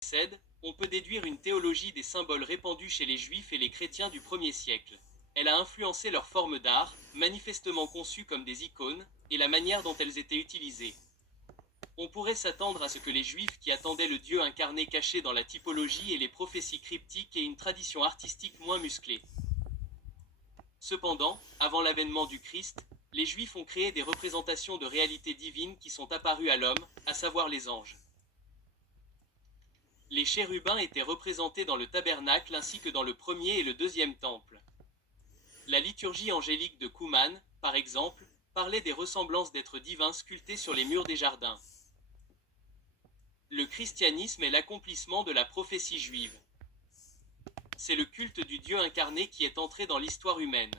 précède, on peut déduire une théologie des symboles répandue chez les Juifs et les chrétiens du 1er siècle. Elle a influencé leur forme d'art, manifestement conçue comme des icônes, et la manière dont elles étaient utilisées. On pourrait s'attendre à ce que les Juifs qui attendaient le Dieu incarné caché dans la typologie et les prophéties cryptiques aient une tradition artistique moins musclée. Cependant, avant l'avènement du Christ, les Juifs ont créé des représentations de réalités divines qui sont apparues à l'homme, à savoir les anges. Les chérubins étaient représentés dans le tabernacle ainsi que dans le premier et le deuxième temple. La liturgie angélique de Cuman, par exemple, parlait des ressemblances d'êtres divins sculptés sur les murs des jardins. Le christianisme est l'accomplissement de la prophétie juive. C'est le culte du Dieu incarné qui est entré dans l'histoire humaine.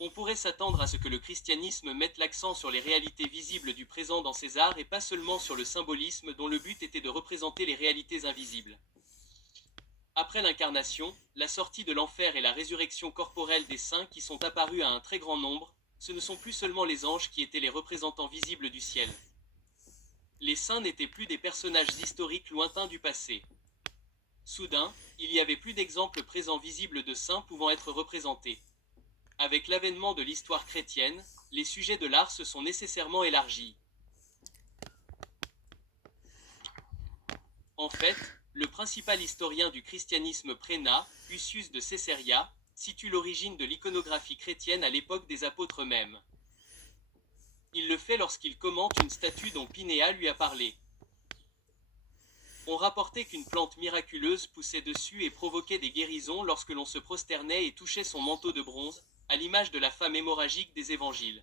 On pourrait s'attendre à ce que le christianisme mette l'accent sur les réalités visibles du présent dans ses arts et pas seulement sur le symbolisme dont le but était de représenter les réalités invisibles. Après l'incarnation, la sortie de l'enfer et la résurrection corporelle des saints qui sont apparus à un très grand nombre, ce ne sont plus seulement les anges qui étaient les représentants visibles du ciel. Les saints n'étaient plus des personnages historiques lointains du passé. Soudain, il y avait plus d'exemples présents visibles de saints pouvant être représentés. Avec l'avènement de l'histoire chrétienne, les sujets de l'art se sont nécessairement élargis. En fait, le principal historien du christianisme prénat, Hussius de Cæsarea, situe l'origine de l'iconographie chrétienne à l'époque des apôtres eux-mêmes. Il le fait lorsqu'il commente une statue dont Pinéa lui a parlé. On rapportait qu'une plante miraculeuse poussait dessus et provoquait des guérisons lorsque l'on se prosternait et touchait son manteau de bronze, à l'image de la femme hémorragique des évangiles.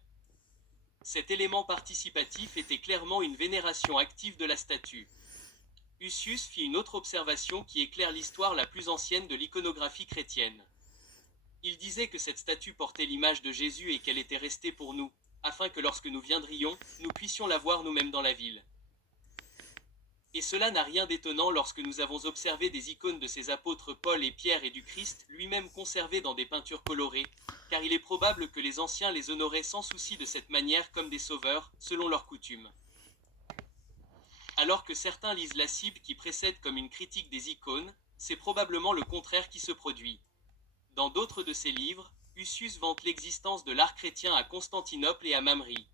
Cet élément participatif était clairement une vénération active de la statue. Hussius fit une autre observation qui éclaire l'histoire la plus ancienne de l'iconographie chrétienne. Il disait que cette statue portait l'image de Jésus et qu'elle était restée pour nous, afin que lorsque nous viendrions, nous puissions la voir nous-mêmes dans la ville. Et cela n'a rien d'étonnant lorsque nous avons observé des icônes de ces apôtres Paul et Pierre et du Christ lui-même conservées dans des peintures colorées, car il est probable que les anciens les honoraient sans souci de cette manière comme des sauveurs, selon leur coutume. Alors que certains lisent la Bible qui précède comme une critique des icônes, c'est probablement le contraire qui se produit. Dans d'autres de ses livres, Hussius vante l'existence de l'art chrétien à Constantinople et à Mamre.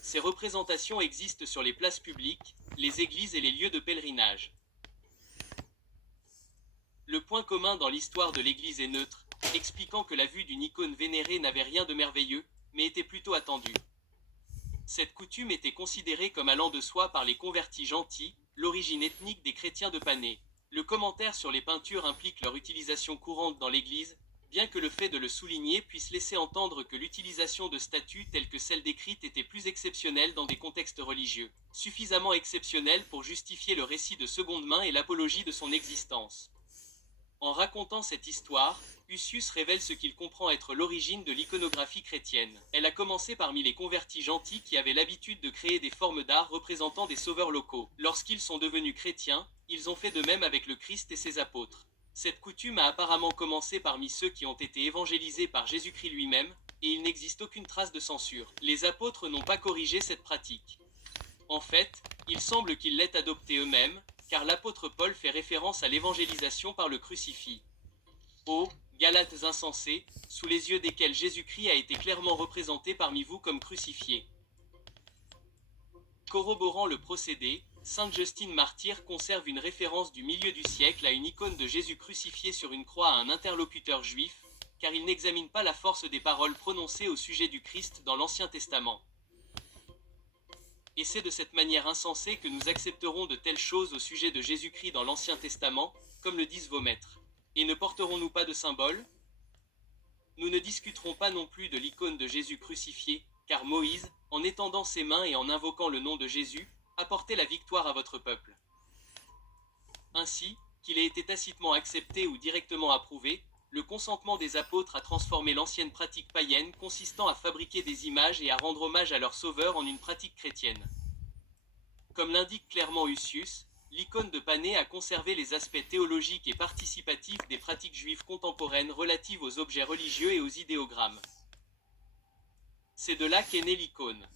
Ces représentations existent sur les places publiques, les églises et les lieux de pèlerinage. Le point commun dans l'histoire de l'Église est neutre, expliquant que la vue d'une icône vénérée n'avait rien de merveilleux, mais était plutôt attendue. Cette coutume était considérée comme allant de soi par les convertis gentils, l'origine ethnique des chrétiens de Panée. Le commentaire sur les peintures implique leur utilisation courante dans l'Église, bien que le fait de le souligner puisse laisser entendre que l'utilisation de statues telles que celles décrites était plus exceptionnelle dans des contextes religieux, suffisamment exceptionnelle pour justifier le récit de seconde main et l'apologie de son existence. En racontant cette histoire, Hussius révèle ce qu'il comprend être l'origine de l'iconographie chrétienne. Elle a commencé parmi les convertis gentils qui avaient l'habitude de créer des formes d'art représentant des sauveurs locaux. Lorsqu'ils sont devenus chrétiens, ils ont fait de même avec le Christ et ses apôtres. Cette coutume a apparemment commencé parmi ceux qui ont été évangélisés par Jésus-Christ lui-même, et il n'existe aucune trace de censure. Les apôtres n'ont pas corrigé cette pratique. En fait, il semble qu'ils l'aient adoptée eux-mêmes, car l'apôtre Paul fait référence à l'évangélisation par le crucifix. Ô Galates insensés, sous les yeux desquels Jésus-Christ a été clairement représenté parmi vous comme crucifié. Corroborant le procédé, Sainte Justine martyr conserve une référence du milieu du siècle à une icône de Jésus crucifié sur une croix à un interlocuteur juif, car il n'examine pas la force des paroles prononcées au sujet du Christ dans l'Ancien Testament. Et c'est de cette manière insensée que nous accepterons de telles choses au sujet de Jésus-Christ dans l'Ancien Testament, comme le disent vos maîtres. Et ne porterons-nous pas de symbole ? Nous ne discuterons pas non plus de l'icône de Jésus crucifié, car Moïse, en étendant ses mains et en invoquant le nom de Jésus, apportait la victoire à votre peuple. Ainsi, qu'il ait été tacitement accepté ou directement approuvé, le consentement des apôtres a transformé l'ancienne pratique païenne consistant à fabriquer des images et à rendre hommage à leur sauveur en une pratique chrétienne. Comme l'indique clairement Hussius, l'icône de Panée a conservé les aspects théologiques et participatifs des pratiques juives contemporaines relatives aux objets religieux et aux idéogrammes. C'est de là qu'est née l'icône.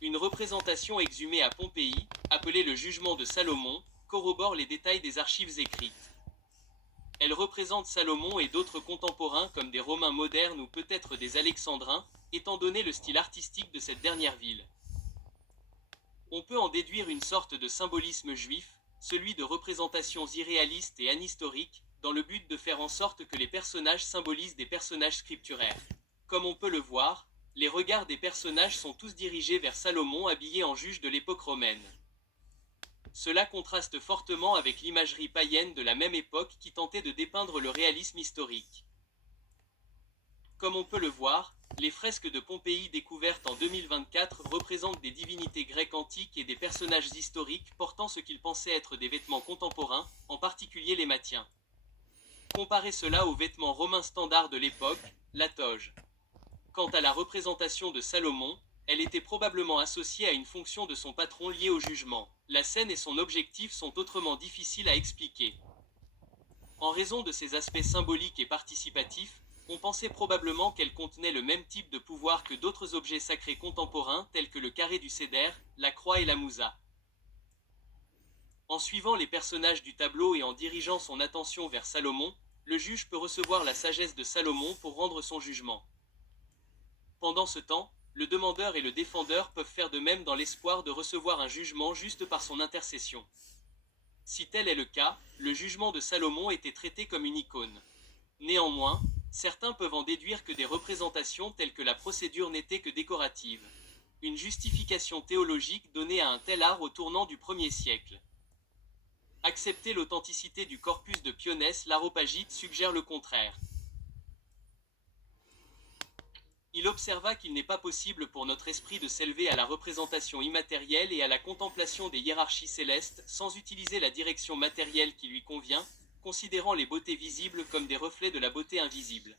Une représentation exhumée à Pompéi, appelée le Jugement de Salomon, corrobore les détails des archives écrites. Elle représente Salomon et d'autres contemporains comme des Romains modernes ou peut-être des Alexandrins, étant donné le style artistique de cette dernière ville. On peut en déduire une sorte de symbolisme juif, celui de représentations irréalistes et anhistoriques, dans le but de faire en sorte que les personnages symbolisent des personnages scripturaires. Comme on peut le voir, les regards des personnages sont tous dirigés vers Salomon habillé en juge de l'époque romaine. Cela contraste fortement avec l'imagerie païenne de la même époque qui tentait de dépeindre le réalisme historique. Comme on peut le voir, les fresques de Pompéi découvertes en 2024 représentent des divinités grecques antiques et des personnages historiques portant ce qu'ils pensaient être des vêtements contemporains, en particulier les Mathiens. Comparez cela aux vêtements romains standards de l'époque, la toge. Quant à la représentation de Salomon, elle était probablement associée à une fonction de son patron liée au jugement. La scène et son objectif sont autrement difficiles à expliquer. En raison de ses aspects symboliques et participatifs, on pensait probablement qu'elle contenait le même type de pouvoir que d'autres objets sacrés contemporains tels que le carré du céder, la croix et la mousa. En suivant les personnages du tableau et en dirigeant son attention vers Salomon, le juge peut recevoir la sagesse de Salomon pour rendre son jugement. Pendant ce temps, le demandeur et le défendeur peuvent faire de même dans l'espoir de recevoir un jugement juste par son intercession. Si tel est le cas, le jugement de Salomon était traité comme une icône. Néanmoins, certains peuvent en déduire que des représentations telles que la procédure n'étaient que décoratives. Une justification théologique donnée à un tel art au tournant du 1er siècle. Accepter l'authenticité du corpus de Pionès l'Aréopagite suggère le contraire. Il observa qu'il n'est pas possible pour notre esprit de s'élever à la représentation immatérielle et à la contemplation des hiérarchies célestes sans utiliser la direction matérielle qui lui convient, considérant les beautés visibles comme des reflets de la beauté invisible.